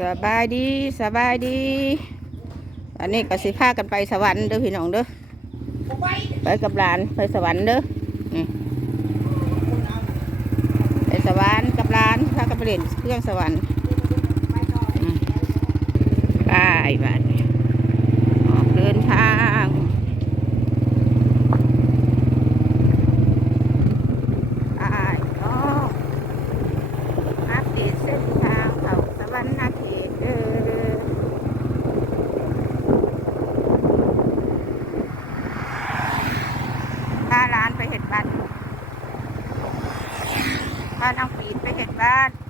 สบายดีสบายดี อันนี้ก็สิพากันไปสวรรค์เด้อพี่น้องเด้อไปกับหลานไปสวรรค์เด้อไปสวรรค์กับหลานพากันไปเล่นเครื่องสวรรค์ไปไปบ้านนี้ออกเดินทางไปเนาะ อัปเดตเส้นทางเขาสวรรค์นาเขตเด้อพาร้านไปเห็ดบ้านพา น้องปีนไปเห็ดบ้านบ้าน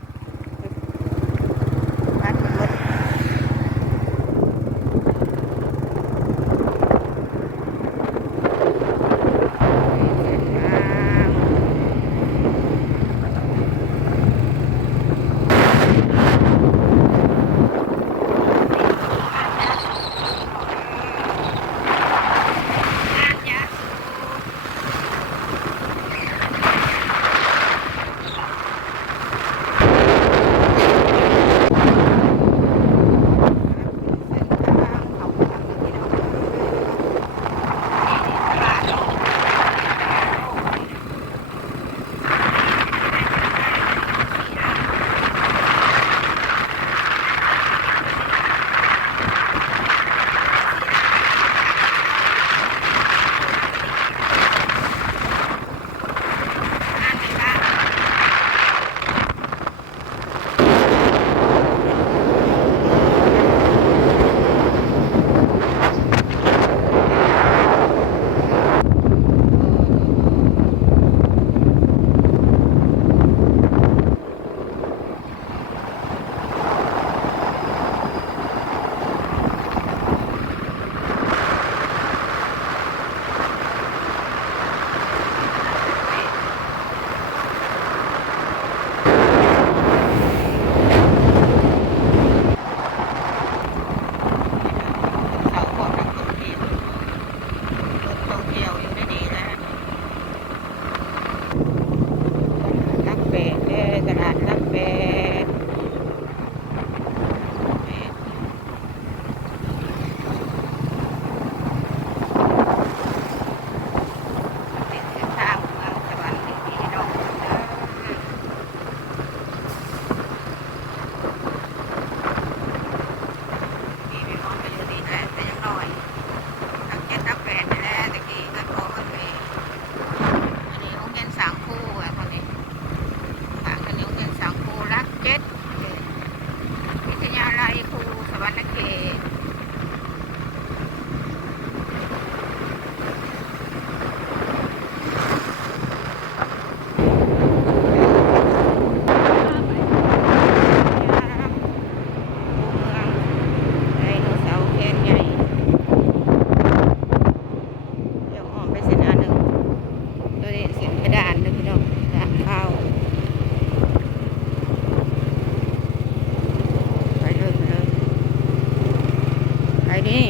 นี่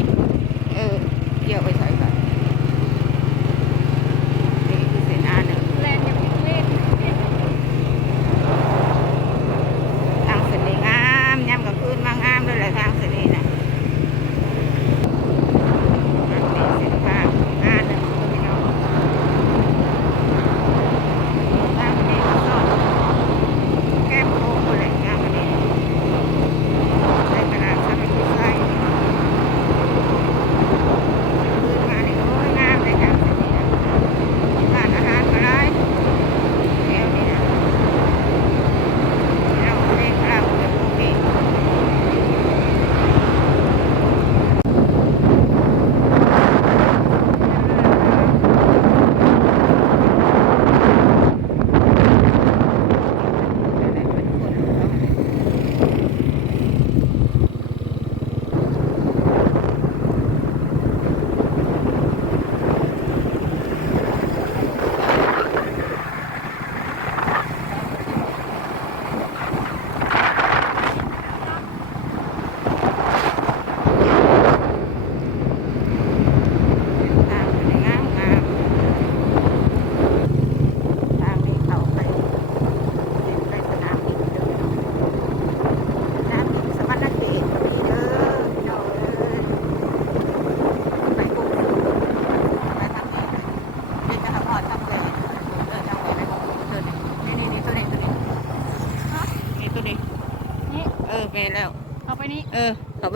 เออเกี่ยวไปใส่กัน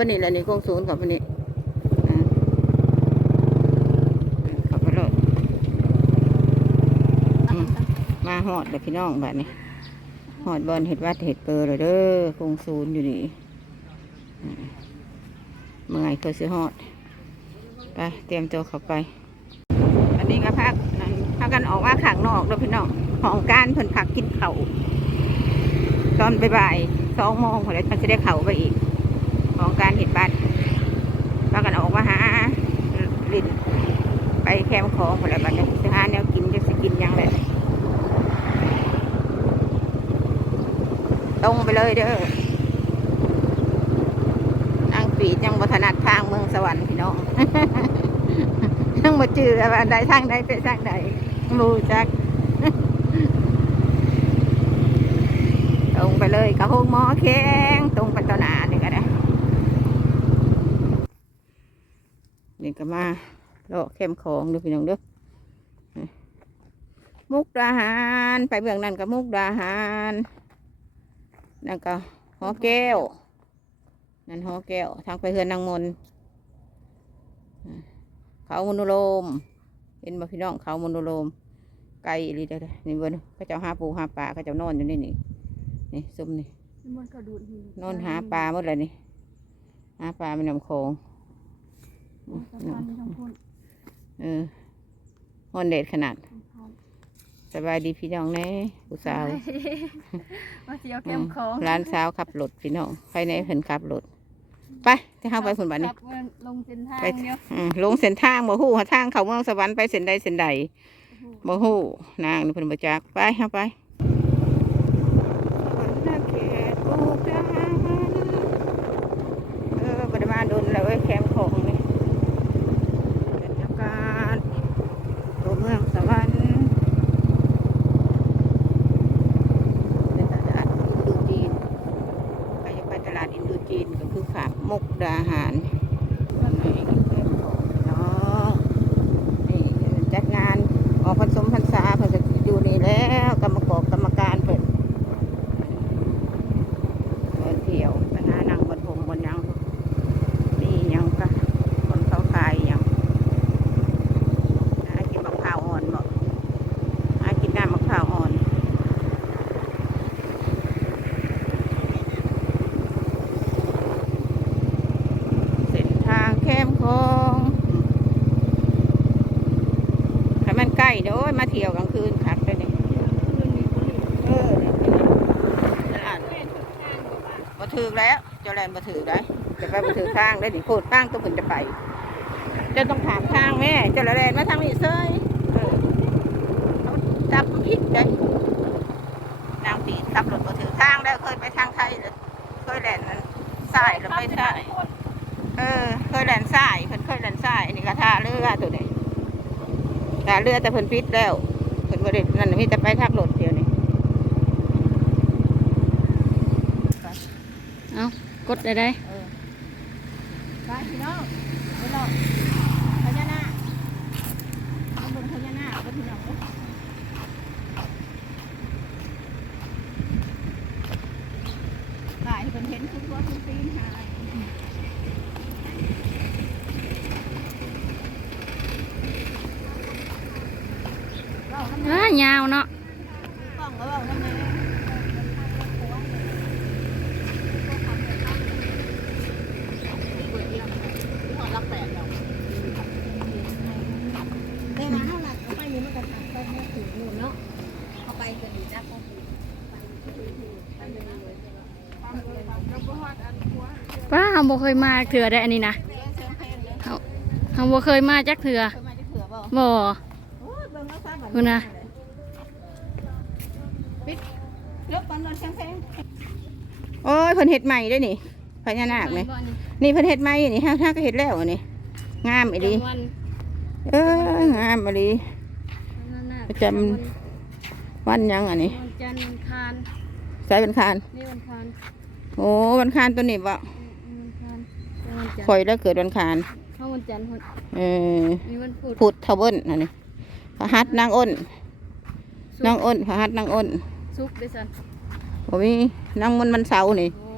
ออเขาไปนี่แหละนี่กงศูนย์เขาไปนี่อ่าเขาไปโลดอืมมาหอดเลยพี่น้องแบบนี้หอดบอลเห็ดวัดเห็ดเปอร์เลยเด้อกงศูนย์อยู่นี่อืมเมื่อยเคยซื้อหอดไปเตรียมตัวเข้าไปอันนี้ก็พักนั่นพากันออกมาข้างนอกเลยพี่น้องของการเพิ่นพักกินเขาวตอนบ่ายๆสองโมงพอแล้วจะได้เข่าไปอีก ของการเห็ดบ้านพากันออกมาหาลินไปแคมของอแล้วบัดนี้จะหาแนวกินจะสกินยังเลยตรงไปเลยเด้อนางปียังบัถนัดทางเมืองสวรรค์พี่น้องยังมาจือว่าใดทางใดเป็นทางใดมูจักตรงไปเลยกระหงหมอแข็งตรงไปต่อหน้านี่ก็ได้ นี่ก็มาเลาะเข้มของดูพี่น้องเดูมุกดาหารไปเบื้องนั้นก็มุกดาหารนั่นก็หอแก้ว นั่นหอแก้ว ทางไปเฮือนนางมนเขามโนโลม เห็นบ่พี่น้องเขามโนโลม ไก่อีหลีเด้อเด้อนี่เบิ่นเขาเจ้าหาปูหาปลาเขาเจ้านอนอยู่นี่นี่นี่ซุ่มนี่มันกระดูดหินอนหาปลาหมดเลยนี่หาปลาเป็นน้ำโขง เออฮอนเด็ดขนาดสบายดีพี่น้องแน่ผู้สาวมาเสียวแก้มของร้านสาวขับรถพี่น้องใครในเพิ่นขับรถไปที่เข้าไปผุนบัดนี้ขับเงินลงเส้นทางลงเส้นทางบ่ฮู้หาทางเขาเมืองสวรรค์ไปเส้นใดเส้นใดบ่ฮู้นางนี่เพิ่นบ่จักไปเฮาไปเออบ่ได้มาโดนแล้วเว้ยแคมป์ของนี่บรรยากาศตัวเมืองสวรรค์ในตลาดอินโดจีนใครจะไปตลาดอินโดจีนก็คือขา มุกดาหาร นี่น้องนี่จัดงานออกผสมพรรษาเพิ่นก็อยู่นี่แล้วกรรมกรกรรมการเพิ่นเดินเที่ยวไปหานางบนพรมบนหยังนี่หยังก็คนเขาขายหยังหากินมะพร้าวอ่อนบ่หากินน้ำมะพร้าวอ่อน เส้นทางแคมคองถ้ามันใกล้เดี๋ยวโอ้ยมาเที่ยวกลางคืนคักเลยนี่เออเนี่ยตลาดบ่ ถือแล้วเจ้าแลนบ่ถือได้จะไปบ่ถือทางได้นี่โคตรทางตัวเพิ่นจะไปจะต้องถามทางแม่เจ้าแลนมาทางนี้เซยเขาจับผิดได้นางปีขับรถบ่ถือทางแล้วเคยไปทางไทยเลยเคยแลนนั้นสายแล้วไปทางเออ เคยแลนทรายเพิ่นเคยแลนทรายนนี้ก็ท่าเรือตัวนี้ท่าเรือแต่เพิ่นปิดแล้วเพิ่นบ่ได้นั่นมีแต่ไปทักรถเดียวนี่ เอาก ดได้ได้เออไปพี่น้องไปหลอกพญานาคเอาเบิ่งพญานาคเอาพี่น้องเด้อหลายให้เพิ่นเห็นทุกตัวทุกตีนหายอ่ายาวเนาะ กล้องก็เว้านั่นแหละเปิดเดียวที่หอรับแปดดอก ได้มาเท่าไหร่เอาไปนี่มันก็ทำไปแค่ถึงนู่นเนาะเอาไปจะดีจ้าพอถึง ป้าเฮาบ่เคยมาเถื่อได้อันนี้นะเสียงเพลงเลยเฮาเฮาบ่เคยมาจักเถื่อเคยมาจะเถื่อบ่บ่โอ้ยเบิ่งแล้วซะบัดคุณน่ะปิดลบก่อนนอนเสียงเพลงโอ้ยเพิ่นเฮ็ดใหม่เด้อนี่พญานาคนี่นี่เพิ่นเฮ็ดใหม่นี่ฮะถ้าก็เฮ็ดแล้วอันนี่งามอีหลีวันเอองามอีหลีประจวันหยังอันนี้วันจันทร์วันคารใส่เป็นคานนี่วันคารโอ้วันคานตัวนี้บ่ คอยร์แล้วเกิดวันคานเข้าวันจันทร์วันเออมีวันพุธพุทธทเบิ้นอันนี้พระหัตถ์นางอ้นศุกนางร์อ้นพระหัตถ์นางอ้นศุกร์ด้วยซันโอ้ยนางมันต์มันเสาร์นี่โอ้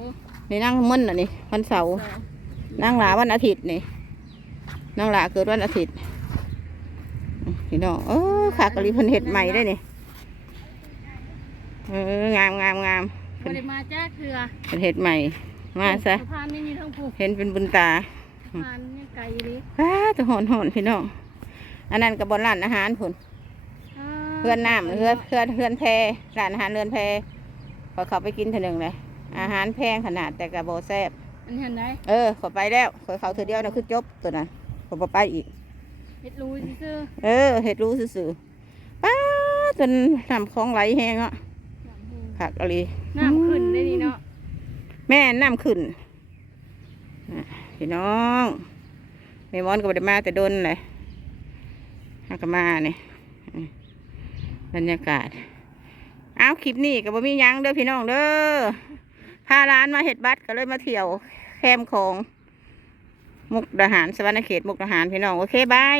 นี่นั่งมึนอะนี่วันเสาร์นั่งหลาวันอาทิตย์นี่นั่งหลาเกิดวันอาทิตย์พี่น้องเออขากะลีเพิ่นเห็ดใหม่ได้นี่เอองามงามงามบ่ได้มาจ้าเครือเป็นเห็ดใหม่ มาซะ สะพานนี่อยู่ทั้งผู้เห็นเป็นบุญตาสะพานยังไกลดิว้าจะหอนหอนพี่น้อง อันนั้นกับบนร้านอาหารผุนเพื่อนน้ำเพื่อนเพื่อนเพื่อนแพรร้านอาหารเรือนแพรพอเขาไปกินเถอหนึ่งเลย อาหารแพงขนาดแต่กระโบแซบ อันนี้เห็นไหมเออขอไปแล้วขอเขาเธอเดียวนะคือจบตัวนั้นขอไปอีก เฮ็ดรูซื่อเออเห็ดรู้ซื่อๆป้าจนทำคลองไหลแห้งอะๆผักอะไรน้ำขึ้นได้นี่เนาะ แม่น้ำขึ้นพี่น้องแม่มอนก็บได้มาแต่โดนเลยฮักก็มาเนี่ยบรรยากาศ เอาคลิปนี้ก็บ่มียังเด้อพี่น้องเด้อพาร้านมาเห็ดบัตรก็เลยมาเที่ยวแคมของ มุกดาหารสวรรณเขตมุกดาหารพี่น้อง โอเคบาย